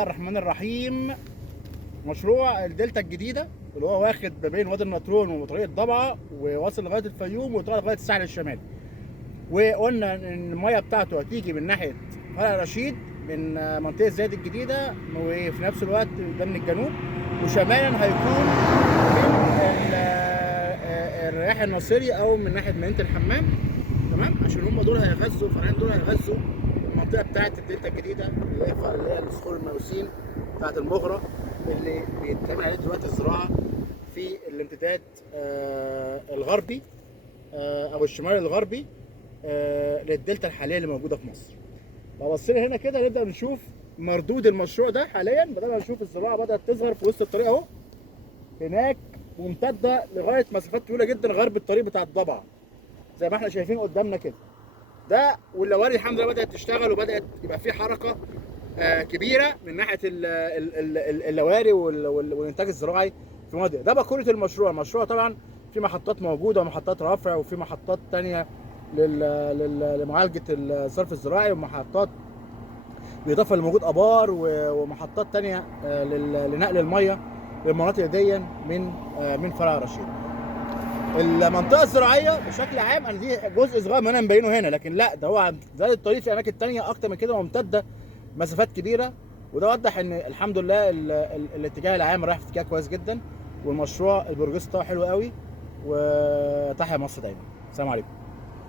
الرحمن الرحيم. مشروع الدلتا الجديده اللي هو واخد ما بين وادي النطرون وطريق ضبعه وواصل لغايه الفيوم وطلع لغايه الساحل الشمالي. وقلنا ان الميه بتاعته هتيجي من ناحيه فرع رشيد من منطقه زايد الجديده، وفي نفس الوقت ده من الجنوب، وشمالا هيكون من الرياح الناصري او من ناحيه مدينه الحمام. تمام، عشان هم دول هيغذوا الفرعين دول هيغذوا المنطقه بتاعه الدلتا الجديده اللي هي الصخور المواسين بتاعه المغره اللي بيتعمل عليها دلوقتي الزراعه في الامتداد الغربي او الشمال الغربي للدلتا الحاليه اللي موجوده في مصر. لو بصينا هنا كده نبدا نشوف مردود المشروع ده. حاليا بدانا نشوف الزراعه بدات تظهر في وسط الطريق اهو، هناك ممتده لغايه مسافات طويله جدا غرب الطريق بتاع الضبعه زي ما احنا شايفين قدامنا كده. ده واللواري الحمد لله بدات تشتغل وبدات يبقى في حركه كبيره من ناحيه اللواري والانتاج الزراعي في المناطق. ده بقوله المشروع. المشروع طبعا في محطات موجوده ومحطات رفع وفي محطات ثانيه لمعالجه الصرف الزراعي، ومحطات بالاضافه لموجود ابار ومحطات ثانيه لنقل الميه للمناطق دي من فرع رشيد. المنطقه الزراعيه بشكل عام انا دي جزء صغير ما انا مبينه هنا، لكن لا ده هو زاد الطريق في اماكن ثانيه اكتر من كده وممتده مسافات كبيره، وده وضح ان الحمد لله الاتجاه العام رايح في اتجاه كويس جدا، والمشروع البروجريس بتاعه حلو قوي. وتحيا مصر دايما. السلام عليكم.